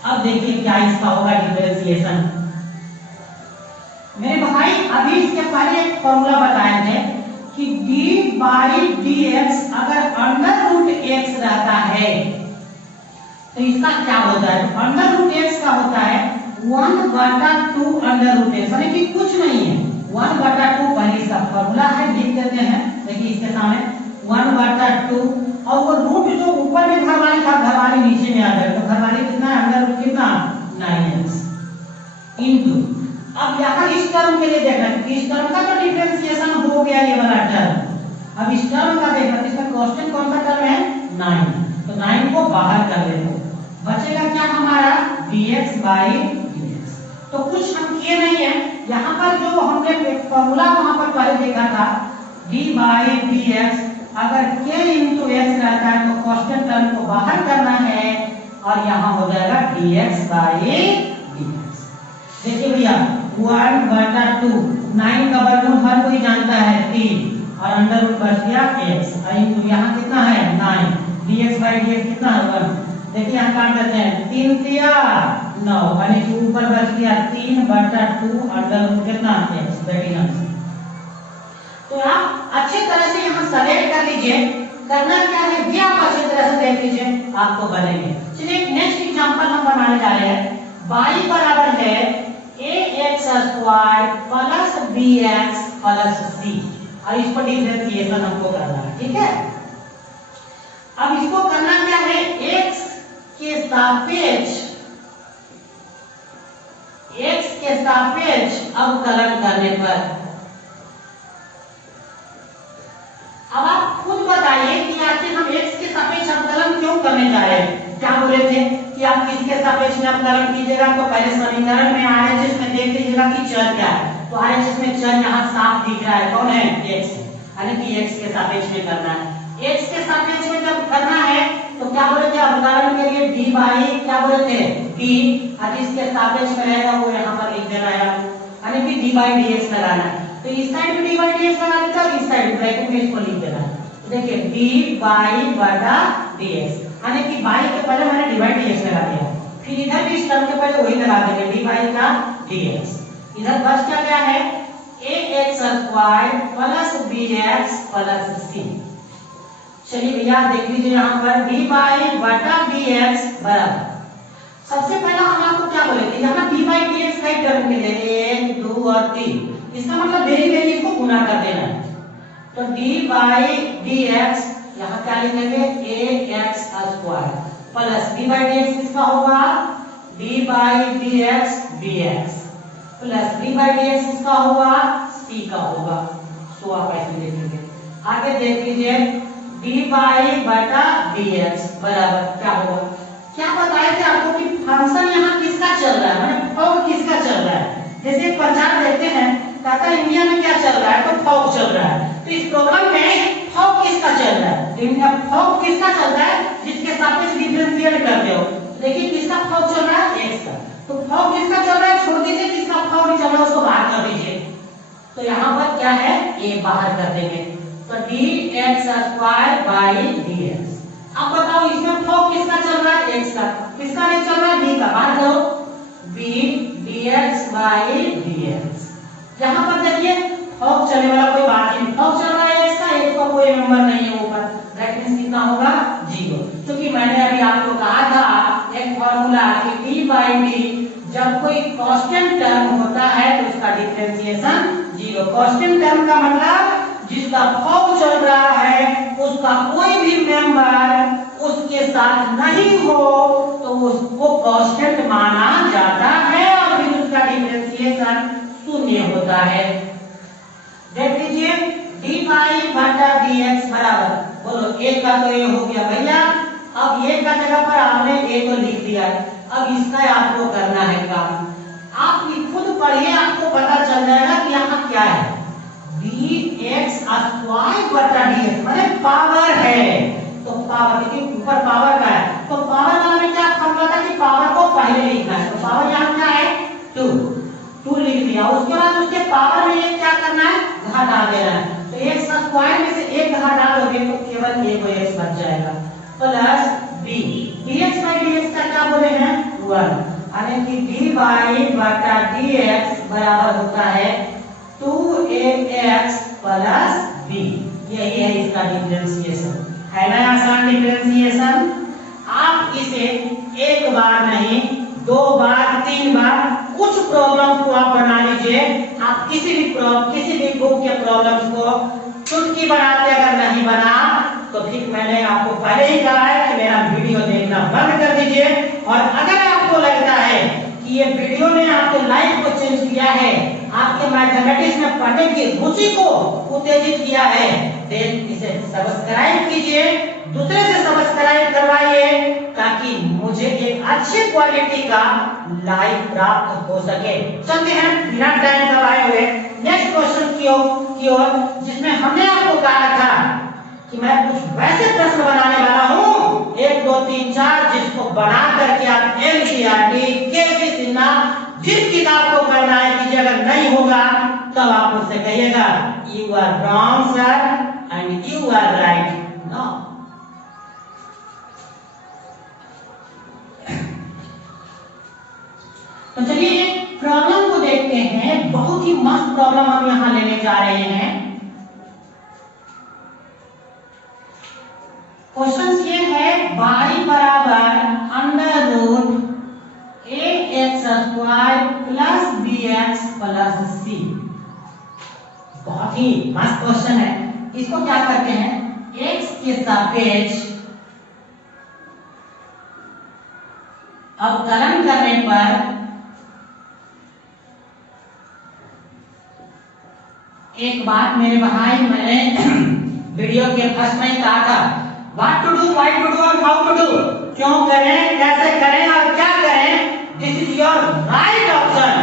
अब देखिए क्या इसका होगा डिफरेंशिएशन। मेरे भाई अभी इसके पहले एक फॉर्मूला बताए थे कि d बाई dx अगर अंडर रूट x रहता है तो इसका क्या होता है, तो अंडर रूट x का होता है 1/2 अंडर रूट x, यानी कि कुछ नहीं है 1/2। पहले इसका फॉर्मूला है, लिख देते हैं। देखिए इसके सामने 1/2 और वो रूट जो ऊपर में घर वाली था, घर वाली नीचे में आ गया, तो घर वाली कितना है, अंडर रूट कितना 9x इनटू। अब यहाँ इस टर्म के लिए देखना, इस टर्म का तो डिफरेंशिएशन हो गया ये वाला टर्म। अब इस टर्म का देखना, इसमें कांस्टेंट कौन सा टर्म है 9, तो 9 को बाहर कर लेते हैं, बचेगा क्या हमारा dx बाई dx। तो कुछ हम किए नहीं है, यहाँ पर जो हमने फॉर्मूला वहां पर पहले देखा था d बाई dx, अगर k इंटू x रहता है तो कांस्टेंट टर्म को बाहर करना है और यहाँ हो जाएगा dx बाई dx। देखिए भैया 1/2, 9 का वर्गमूल हर कोई जानता है 3 और अंडर रूट बच गया x, और इनटू यहाँ कितना है 9, dx बाई dx कितना है 1। देखिए हम काट देते हैं, 3 3 9, यानी कि ऊपर बच गया 3/2 अंडर रूट कितना x, दैट इज। तो आप अच्छी तरह से यहाँ सेलेक्ट कर लीजिए, करना क्या है ये आप अच्छी तरह से देख लीजिए, आपको बनेंगे। चलिए नेक्स्ट एग्जांपल हम बनाने जा रहे हैं। y बराबर है ax² plus bx plus c, और इस पर डिफरेंशिएशन हमको करना है, ठीक है। अब इसको करना क्या है, x के सापेक्ष अवकलन करने पर। अब आप खुद बताइए कि आखिर हम x के सापेक्ष अवकलन क्यों करने जा रहे हैं। क्या बोले थे कि आप किसके सापेक्ष में अवकलन कीजिएगा, तो पहले समीकरण में RHS में देख लीजिएगा कि चर क्या है। तो RHS में चर यहाँ साफ दिख रहा है, कौन है x, यानी कि x के सापेक्ष में करना है। x के सापेक्ष में जब करना है तो क्या बोले थे, अवकलन के लिए d बाई क्या बोले थे d, और इसके सापेक्ष में रहेगा वो यहाँ पर लिख देना है, यानी कि d बाई dx लगाना है। तो इस साइड में d बाई dx लगा देता है, इस साइड ब्रैकेट में इसको लिख देना है। तो देखिए d बाई बटा dx, यानी कि बाई के पहले मैंने d बाई dx लगा दिया, फिर इधर भी इस टर्म के पहले वही लगा देंगे d बाई का dx। इधर बच क्या गया है ax² plus bx plus c। चलिए भैया देख लीजिए यहाँ पर d बाई बटा dx बराबर, सबसे पहला हम आपको क्या बोले थे, यहाँ d बाई dx का टर्म के लिए 1 2 और 3, इसका मतलब वेरी वेरी इसको गुना कर देना है। तो d बाई dx यहाँ क्या लिखेंगे ax² plus d by dx किसका होगा d by dx bx plus d by dx किसका होगा c का होगा। सो आप ऐसे लिखेंगे। आगे देख लीजिए d बाई बटा dx बराबर क्या होगा, क्या बताए थे आपको कि फंक्शन यहाँ किसका चल रहा है, मतलब फॉग किसका चल रहा है। जैसे प्रचार देते हैं कहता है इंडिया में क्या चल रहा है, तो फॉग चल रहा है। तो इस प्रॉब्लम में फॉग किसका चल रहा है, इंडिया फॉग किसका चल रहा है, जिसके सापेक्ष डिफरेंशिएट करते हो। देखिए किसका फॉग चल रहा है x का, तो फॉग किसका चल रहा है, छोड़ दीजिए किसका फॉग नहीं चल रहा है उसको बाहर कर दीजिए। तो यहाँ पर क्या है a बाहर कर देंगे, तो dx² बाई dx। अब बताओ इसमें फॉग किसका चल रहा है x का, किसका नहीं चल रहा है b का, बाहर करो b dx बाई dx। यहाँ पर देखिए फॉग चलने वाला कोई बात नहीं, फॉग चल रहा है x का, एक का कोई नंबर नहीं है ऊपर, ब्रैकेट कितना होगा 0। क्योंकि मैंने अभी आपको कहा था एक फार्मूला कि d बाई d जब कोई कांस्टेंट टर्म होता है तो उसका डिफरेंशिएशन 0। कांस्टेंट टर्म का मतलब जिसका फॉग चल रहा है उसका कोई भी मेंबर उसके साथ नहीं हो तो उसको कांस्टेंट माना जाता है और फिर उसका डिफरेंशिएशन 0 होता है। देख लीजिए d बाई बटा dx बराबर, बोलो a का तो ये हो गया भैया। अब ये का जगह पर आपने a को लिख दिया, अब इसका आपको करना है काम। आप खुद पढ़िए, आपको पता चल जाएगा कि यहाँ क्या है। dx² बटा dx माने पावर है, तो पावर, क्योंकि ऊपर पावर का है तो पावर वाला में क्या फॉर्मूला था कि पावर को पहले लिखना है, तो पावर यहाँ क्या है 2 लिख दिया। उसके बाद उसके पावर में ये क्या करना है घटा डाल देना है, तो x स्क्वायर में से एक घटा डालोगे तो केवल एक x बच जाएगा plus b, dx by dx का क्या बोले हैं 1, यानी कि d by बटा dx बराबर होता है 2ax प्लस b। यही है इसका डिफरेंशिएशन, है ना आसान डिफरेंशिएशन। आप इसे एक बार नहीं 2 बार 3 बार कुछ प्रॉब्लम को आप बना लीजिए। आप किसी भी बुक के प्रॉब्लम्स को चुटकी बनाते अगर नहीं बना तो फिर मैंने आपको पहले ही कहा है कि मेरा वीडियो देखना बंद कर दीजिए। और अगर आपको लगता है कि ये वीडियो ने आपके लाइफ को चेंज किया है, आपके मैथमेटिक्स में पढ़ने की रुचि को उत्तेजित किया है, देन इसे सब्सक्राइब कीजिए, दूसरे से सब्सक्राइब करवाइए ताकि मुझे एक अच्छी क्वालिटी का लाइव प्राप्त हो सके। चलते हैं बिना टाइम गवाए हुए नेक्स्ट क्वेश्चन की ओर, जिसमें हमने आपको कहा था कि मैं कुछ वैसे प्रश्न बनाने वाला हूँ 1 2 3 4 जिसको बना करके आप एनसीईआरटी केसी सिन्हा जिस किताब को पढ़ना है कीजिए। अगर नहीं होगा तब आप मुझसे कहिएगा you are wrong sir and you are right. No, तो चलिए प्रॉब्लम को देखते हैं। बहुत ही मस्त प्रॉब्लम हम यहां लेने जा रहे हैं। क्वेश्चन ये है y बराबर under root ax square plus bx plus c। बहुत ही मस्त क्वेश्चन है। इसको क्या करते हैं x के सापेक्ष अवकलन करने पर एक बात मेरे भाई मैंने वीडियो के फर्स्ट में कहा था what to do, why to do और हाउ टू डू, क्यों करें, कैसे करें और क्या करें, this is your right option.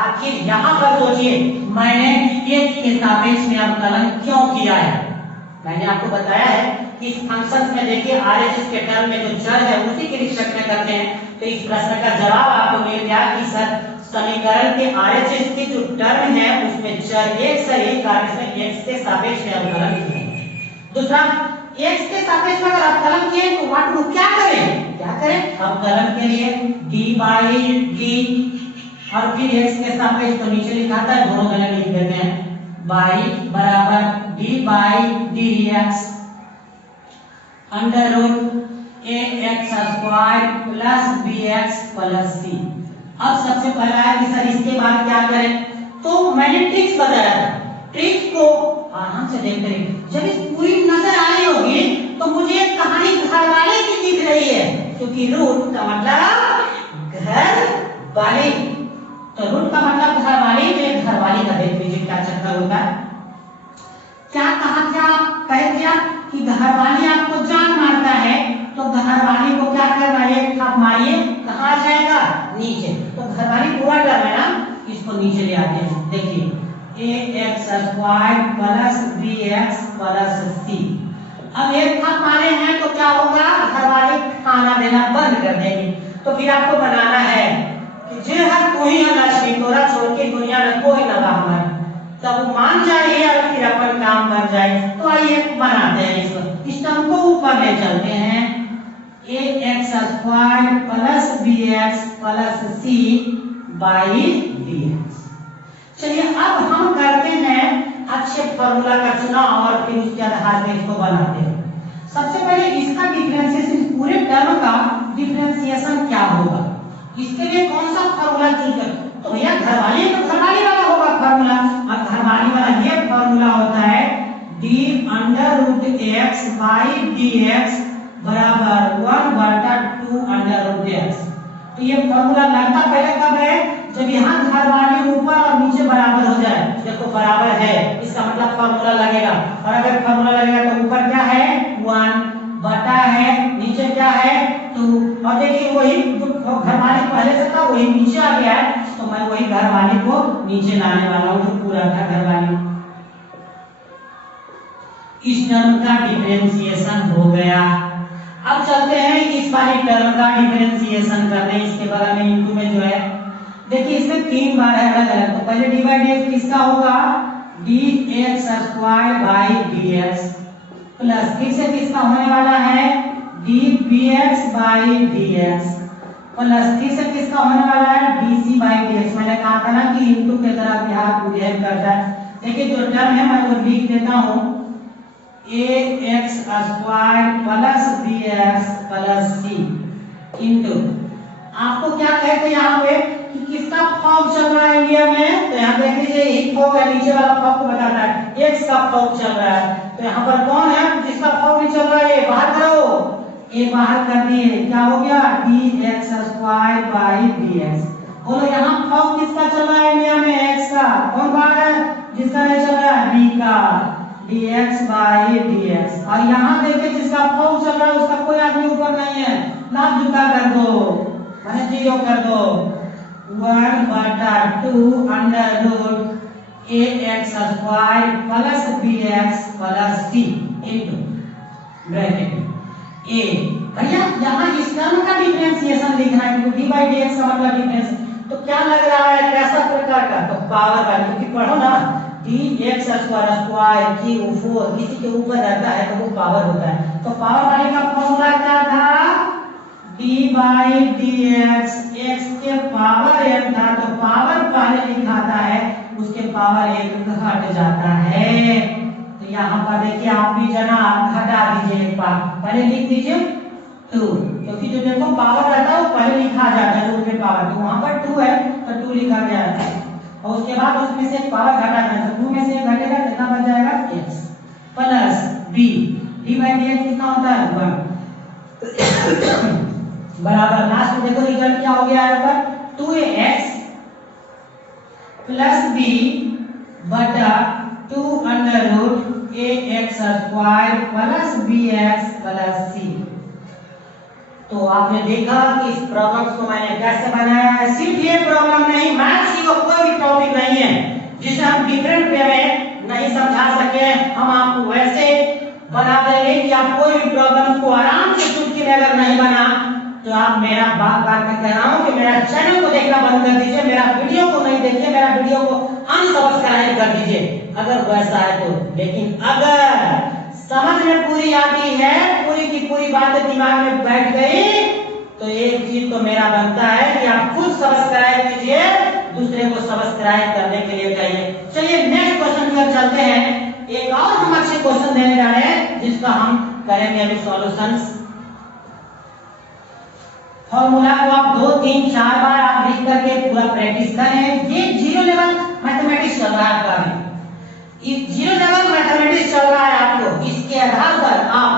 आखिर यहाँ पर सोचिए मैंने x के सापेक्ष में अवकलन क्यों किया है। मैंने आपको बताया है कि इस फंक्शन में देखिए RHS के टर्म में जो चर है उसी के रिस्पेक्ट में करते हैं। तो इस प्रश्न का जवाब आपको मिल गया कि सर समीकरण के RHS की जो टर्म है उसमें चर x है, यही कारण से x के सापेक्ष में अवकलन किया। दूसरा x के सापेक्ष में अगर अवकलन किए तो व्हाट टू क्या करें, क्या करें अवकलन के लिए d by d और फिर x के सापेक्ष तो नीचे लिखा था दोनों जगह लिख देते हैं y बराबर d by dx under root ax square plus bx plus c। अब सबसे पहला है कि सर इसके बाद क्या करें, तो मैंने ट्रिक्स बताया था। ट्रिक्स को आराम से देखते रहिए। जब इस पूरी नजर आ रही होगी तो मुझे एक कहानी घरवाले की दिख रही है, क्योंकि रूट का मतलब घर वाली, तो रूट का मतलब घर वाली, तो एक घरवाली का देख लीजिए क्या चक्कर होता है। क्या कहा था, कह दिया कि घरवाली आपको जान मारता है तो घरवाली को क्या करना है, थप मारिए, कहाँ आ जाएगा नीचे। तो घरवाली पूरा टर्म है ना, इसको नीचे ले आते हैं। देखिए ax square plus bx plus c। अब एक थप मारे हैं तो क्या होगा, घरवाली खाना देना बंद कर देगी। तो फिर आपको बनाना है कि जे हर कोई है लक्ष्मी तोरा छोड़ के दुनिया में कोई न बाहर, तब वो मान जाइए और फिर अपन काम बन जाए। तो आइए बनाते हैं इसको, इस टर्म को ऊपर ले चलते हैं ax square plus bx plus c by dx। चलिए अब हम करते हैं अच्छे फॉर्मूला का चुनाव और फिर उसके आधार पर इसको बनाते हैं। सबसे पहले इसका डिफरेंशिएशन, पूरे टर्म का डिफरेंशिएशन क्या होगा, इसके लिए कौन सा फॉर्मूला चूज करें। तो भैया घरवाली तो घरवाली वाला होगा फॉर्मूला, और घरवाली वाला ये फॉर्मूला होता है d under root x by dx बराबर 1/2 अंडर रूट x। तो ये फॉर्मूला लगता पहले कब है, जब यहाँ घरवाली ऊपर और नीचे बराबर हो जाए। देखो बराबर है इसका मतलब फॉर्मूला लगेगा, और अगर फॉर्मूला लगेगा तो ऊपर क्या है 1 बटा है, नीचे क्या है 2। और देखिए वही घरवाली पहले से था वही नीचे आ गया है, तो मैं वही घरवाली को नीचे लाने वाला हूँ, जो पूरा था घरवाली। इस टर्म का डिफरेंशिएशन हो गया। अब चलते हैं इस वाली टर्म का डिफरेंशिएशन करने। इसके बगल में इनटू में जो है देखिए इसमें 3 बार है अलग अलग। तो पहले डी बाई डी एक्स किसका होगा, dx square by dx plus फिर से किसका होने वाला है, dbx बाई dx प्लस फिर से किसका होने वाला है, dc बाई dx। मैंने कहा था ना कि इनटू के तरह बिहार बिहेव करता है। देखिए जो टर्म है मैं वो लिख देता हूँ, ax square plus bx plus c into आपको क्या कहते हैं यहाँ पे कि किसका फॉर्म चल रहा है इंडिया में। तो यहाँ देख लीजिए एक फॉर्म है, नीचे वाला फॉर्म को बताता है एक्स का फॉर्म चल रहा है। तो यहाँ पर कौन है जिसका फॉर्म नहीं चल रहा है, बाहर करो, ये बाहर कर दिए, क्या हो गया dx स्क्वायर बाई dx। बोलो यहाँ फॉर्म किसका चल रहा है इंडिया में, एक्स का। कौन बाहर है जिसका नहीं चल रहा है, b का dx बाई dx। और यहाँ देखिए जिसका फॉर्म चल रहा है उसका कोई आदमी ऊपर नहीं है, लाभ जुटा कर दो मैंने 0 कर दो, 1/2 under root ax square plus bx plus c into bracket a। भैया यहाँ इस टर्म का डिफरेंशिएशन लिखना है क्योंकि d बाई dx का मतलब डिफरेंस। तो क्या लग रहा है कैसा प्रकार का, तो पावर वाली, क्योंकि पढ़ो ना dx स्क्वायर क्यूब 4 किसी के ऊपर रहता है तो वो पावर होता है। तो पावर वाले का फॉर्मूला क्या था, d बाई dx, x के पावर n था तो पावर पहले लिखा था है उसके पावर 1 घट जाता है। तो यहाँ पर देखिए आप भी जनाब घटा दीजिए एक बार, पहले लिख दीजिए 2 क्योंकि जो देखो पावर रहता है वो पहले लिखा जाता है रूट में पावर। तो वहां पर 2 है तो 2 लिखा गया है और उसके बाद उसमें से पावर घटाना है तो 2 में से घटेगा कितना बच जाएगा x plus b, d by dx कितना होता है 1 बराबर लास्ट में देखो रिजल्ट क्या हो गया है पर 2x प्लस b बटा 2 under root ax square plus bx plus c। तो आपने देखा कि इस प्रॉब्लम को मैंने कैसे बनाया है। सिर्फ ये प्रॉब्लम नहीं, मैथ्स की कोई भी टॉपिक नहीं है जिसे हम डिफरेंट वे में नहीं समझा सके, हम आपको वैसे बना देंगे कि आप कोई भी प्रॉब्लम को आराम से चुटकी में अगर नहीं बना तो आप मेरा बात बात में कह रहा हूं कि मेरा चैनल को देखना बंद कर दीजिए, मेरा वीडियो को नहीं देखिए, मेरा वीडियो को अनसब्सक्राइब कर दीजिए अगर वैसा है तो। लेकिन अगर समझ में पूरी आती है, पूरी की पूरी बातें दिमाग में बैठ गई तो एक चीज तो मेरा बनता है कि आप खुद सब्सक्राइब कीजिए, दूसरे को सब्सक्राइब करने के लिए कहिए। चलिए नेक्स्ट क्वेश्चन की ओर चलते हैं। एक और हम अच्छे क्वेश्चन देने जा रहे हैं जिसका हम करेंगे अभी सॉल्यूशंस। फॉर्मूला को आप 2 3 4 बार आप लिख करके पूरा प्रैक्टिस करें। ये 0 लेवल मैथमेटिक्स चल रहा है आपका अभी, इस 0 लेवल मैथमेटिक्स चल रहा है आपको। इसके आधार पर आप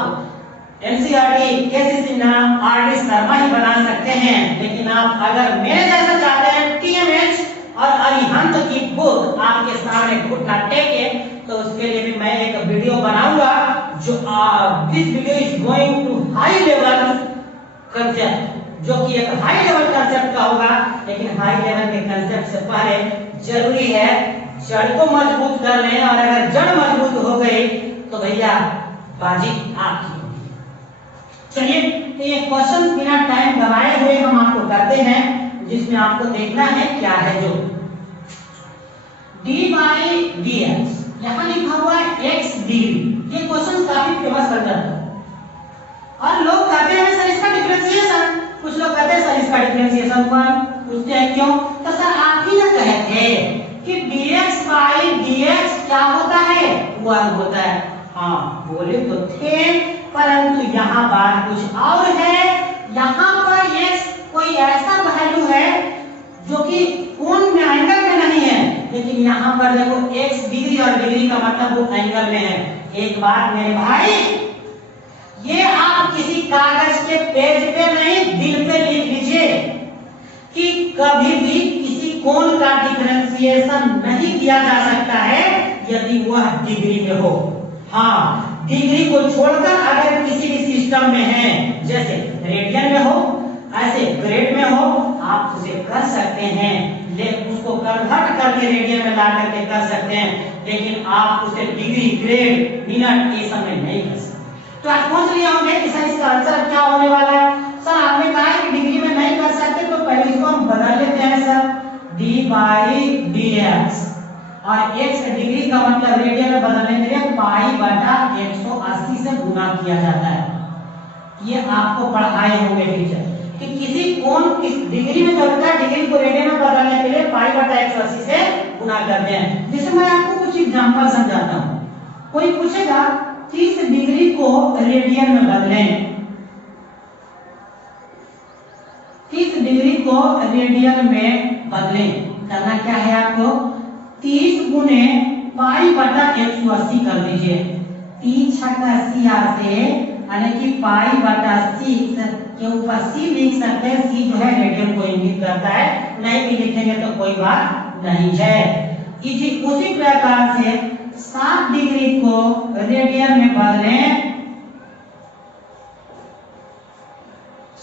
एनसीईआरटी, केसीसी नाम आरडी शर्मा ही बना सकते हैं। लेकिन आप अगर मेरे जैसा चाहते हैं टीएमएच और अरिहंत की बुक आपके सामने घुटना टेके तो उसके लिए भी मैं एक वीडियो बनाऊंगा जो this video is going to high level concept, जो कि एक हाई लेवल कंसेप्ट का होगा। लेकिन हाई लेवल के कंसेप्ट से पहले जरूरी है जड़ को मजबूत कर लें, और अगर जड़ मजबूत हो गई तो भैया बाजी आपकी। चलिए तो ये क्वेश्चन बिना टाइम गवाए हुए हम आपको करते हैं, जिसमें आपको देखना है क्या है। जो d बाई dx यहाँ लिखा हुआ है x डिग्री, ये क्वेश्चन काफी फेमस बन जाता है और लोग कहते हैं सर इसका डिफरेंशिएशन, कुछ लोग कहते हैं सर इसका डिफरेंशिएशन 1, पूछते हैं क्यों, तो सर आप ही ना कहे थे कि dx बाई dx क्या होता है 1 होता है। हाँ बोले तो थे, परंतु यहाँ बात कुछ और है। यहाँ पर x कोई ऐसा वैल्यू है जो कि कोण में एंगल में नहीं है, लेकिन यहाँ पर देखो x डिग्री और डिग्री का मतलब वो एंगल में है। एक बात मेरे भाई, ये आप किसी कागज के पेज पे नहीं दिल पे लिख लीजिए कि कभी भी किसी कोण का डिफरेंशिएशन नहीं किया जा सकता है यदि वह डिग्री में हो। हाँ डिग्री को छोड़कर अगर किसी भी सिस्टम में है, जैसे रेडियन में हो, ऐसे ग्रेड में हो, आप उसे कर सकते हैं, लेकिन उसको कन्वर्ट करके रेडियन में ला करके कर सकते हैं, लेकिन आप उसे डिग्री, ग्रेड, मिनट ये सब में नहीं कर सकते। तो आप सोच लिए होंगे कि सर इसका आंसर क्या होने वाला है। सर आपने कहा है कि डिग्री में नहीं कर सकते, तो पहले इसको हम बदल लेते हैं सर, d/dx, और x डिग्री का मतलब रेडियन में बदलने के लिए पाई बटा 180 से गुना किया जाता है। ये आपको पढ़ाए होंगे टीचर कि किसी कोण किस डिग्री में जो होता है, डिग्री को रेडियन में बदलने के लिए पाई बटा 180 से गुना करते हैं। जैसे मैं आपको कुछ एग्जांपल समझाता हूँ। कोई पूछेगा 30 डिग्री को रेडियन में बदलें, 30 डिग्री को रेडियन में बदलें, करना क्या है आपको, 30 गुने पाई बटा 180 कर दीजिए। 3 छक्का 80 से, यानी कि पाई बटा 6 के ऊपर c लिख सकते हैं। c जो है रेडियन को इंगित करता है, नहीं भी लिखेंगे तो कोई बात नहीं है। उसी प्रकार से 60 डिग्री को रेडियन में बदलें,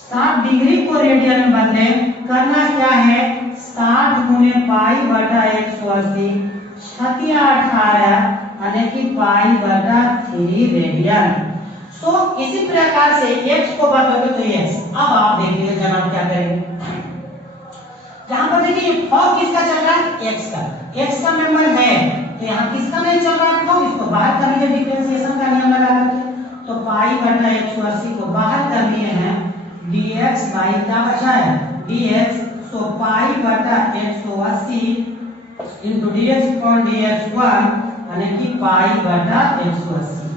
60 डिग्री को रेडियन में बदलें, करना क्या है, 60 गुने पाई बटा 180, 18 यानी कि पाई बटा 3 रेडियन। तो इसी प्रकार से x को बदलोगे तो x। अब आप देखिए जनाब क्या करेंगे, यहाँ पर देखिए फॉर्म किसका चल रहा है, x का, x का मेंबर है, तो यहाँ किसका नहीं चल रहा है फॉर्म, इसको बाहर कर लीजिए डिफरेंशिएशन का नियम लगा करके। तो पाई बटा 180 को बाहर कर लिए हैं, dx बाई क्या बचा है, dx, तो पाई बटा 180 इंटू dx अपॉन dx1 यानी कि पाई बटा 180।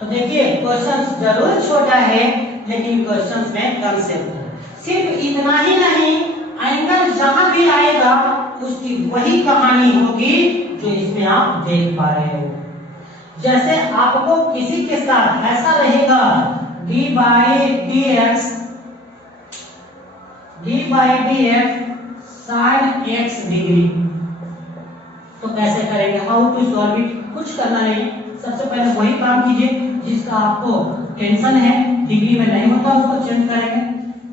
तो देखिए क्वेश्चन जरूर छोटा है, लेकिन क्वेश्चन में कंसेप्ट है। सिर्फ इतना ही नहीं, एंगल जहां भी आएगा उसकी वही कहानी होगी जो इसमें आप देख पा रहे हो। जैसे आपको किसी के साथ ऐसा रहेगा d/dx sin x डिग्री, तो कैसे करेंगे, हाउ टू सॉल्व इट, कुछ करना नहीं। सबसे पहले वही काम कीजिए जिसका आपको टेंशन है, डिग्री में नहीं होता उसको चेंज करेंगे।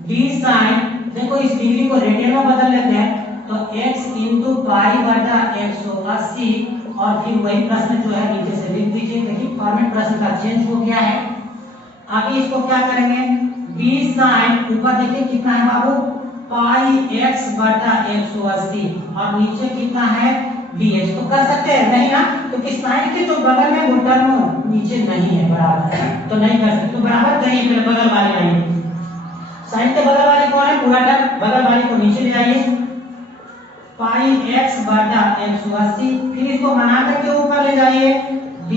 d sin, देखो इस डिग्री को रेडियन में बदल लेते हैं, तो x इंटू पाई बटा 180, और फिर वही प्रश्न जो है नीचे से लिख दीजिए। देखिए फॉर्मेट प्रश्न का चेंज हो गया है। आगे इसको क्या करेंगे, d sin, ऊपर देखिए कितना है बाबू, पाई x बटा 180, और नीचे कितना है dx। तो कर सकते हैं नहीं ना, क्योंकि साइन के जो बगल में वो टर्म नीचे नहीं है बराबर, तो नहीं कर सकते। तो बराबर करिए पहले बगल वाले लाइए, साइन के बगल वाले कौन है, पूरा टर्म, बगल वाले को नीचे ले आइए, पाई x बटा 180, फिर इसको बना करके ऊपर ले जाइए, d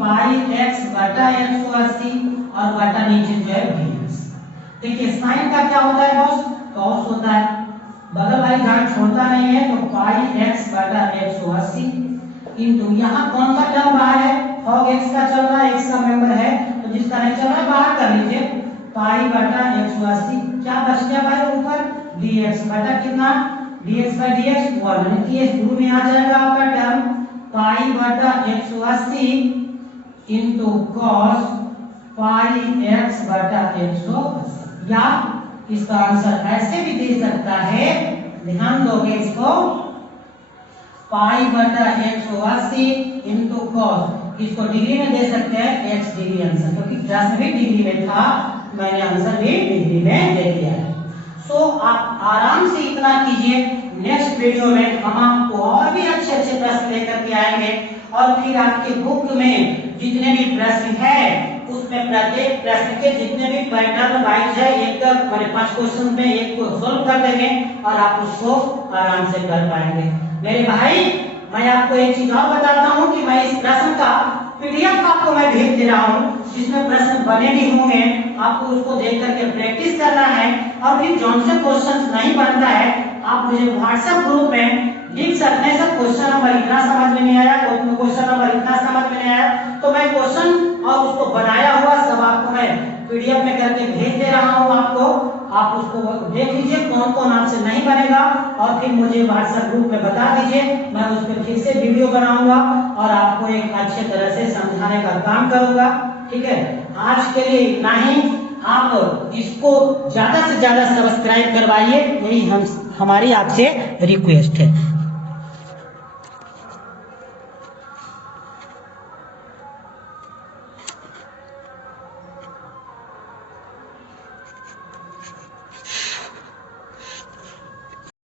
पाई x बटा 180, और बटा नीचे जो है dx। देखिए साइन का क्या होता है बॉस, कॉस होता है, बगल वाली गांठ छोड़ता नहीं है, तो पाई x बटा 180 इंटू यहाँ कौन सा टर्म बाहर है, log x का चल रहा है, x का मेंबर है, तो जिसका नहीं चल रहा बाहर कर लीजिए, पाई बटा 180, क्या बच गया भाई ऊपर, dx बटा कितना, dx बाई dx 1, यानी कि ये शुरू में आ जाएगा आपका टर्म पाई बटा 180 इंटू cos पाई x बटा 180। या इसका आंसर ऐसे भी दे सकता है, ध्यान दोगे इसको, पाई बटा 180 इंटू कॉस, इसको डिग्री में दे सकते हैं x डिग्री आंसर, क्योंकि प्रश्न भी डिग्री में था, मैंने आंसर भी डिग्री में दे दिया है। सो आप आराम से इतना कीजिए, नेक्स्ट वीडियो में हम आपको और भी अच्छे अच्छे प्रश्न लेकर के आएंगे, और फिर आपके बुक में जितने भी प्रश्न है उसमें प्रत्येक प्रश्न के जितने भी पैटर्न वाइज है, एक मैंने 5 क्वेश्चन में एक को सोल्व कर देंगे और आप उसको आराम से कर पाएंगे। मेरे भाई मैं आपको एक चीज और बताता हूँ कि मैं इस प्रश्न का पीडीएफ आपको मैं भेज दे रहा हूँ, जिसमें प्रश्न बने भी होंगे, आपको उसको देख करके प्रैक्टिस करना है, और फिर जौन से क्वेश्चन नहीं बनता है आप मुझे व्हाट्सएप ग्रुप में लिख सकते हैं, सर क्वेश्चन नंबर इतना समझ में नहीं आया, क्वेश्चन नंबर इतना समझ में नहीं आया, तो मैं क्वेश्चन और उसको बनाया हुआ सब आपको मैं पीडीएफ में करके भेज दे रहा हूँ आपको, आप उसको देख लीजिए कौन कौन आपसे नहीं बनेगा, और फिर मुझे व्हाट्सएप ग्रुप में बता दीजिए, मैं उस पर फिर से वीडियो बनाऊंगा और आपको एक अच्छे तरह से समझाने का काम करूंगा। ठीक है, आज के लिए इतना ही, आप इसको ज्यादा से ज्यादा सब्सक्राइब करवाइए, यही हमारी आपसे रिक्वेस्ट है।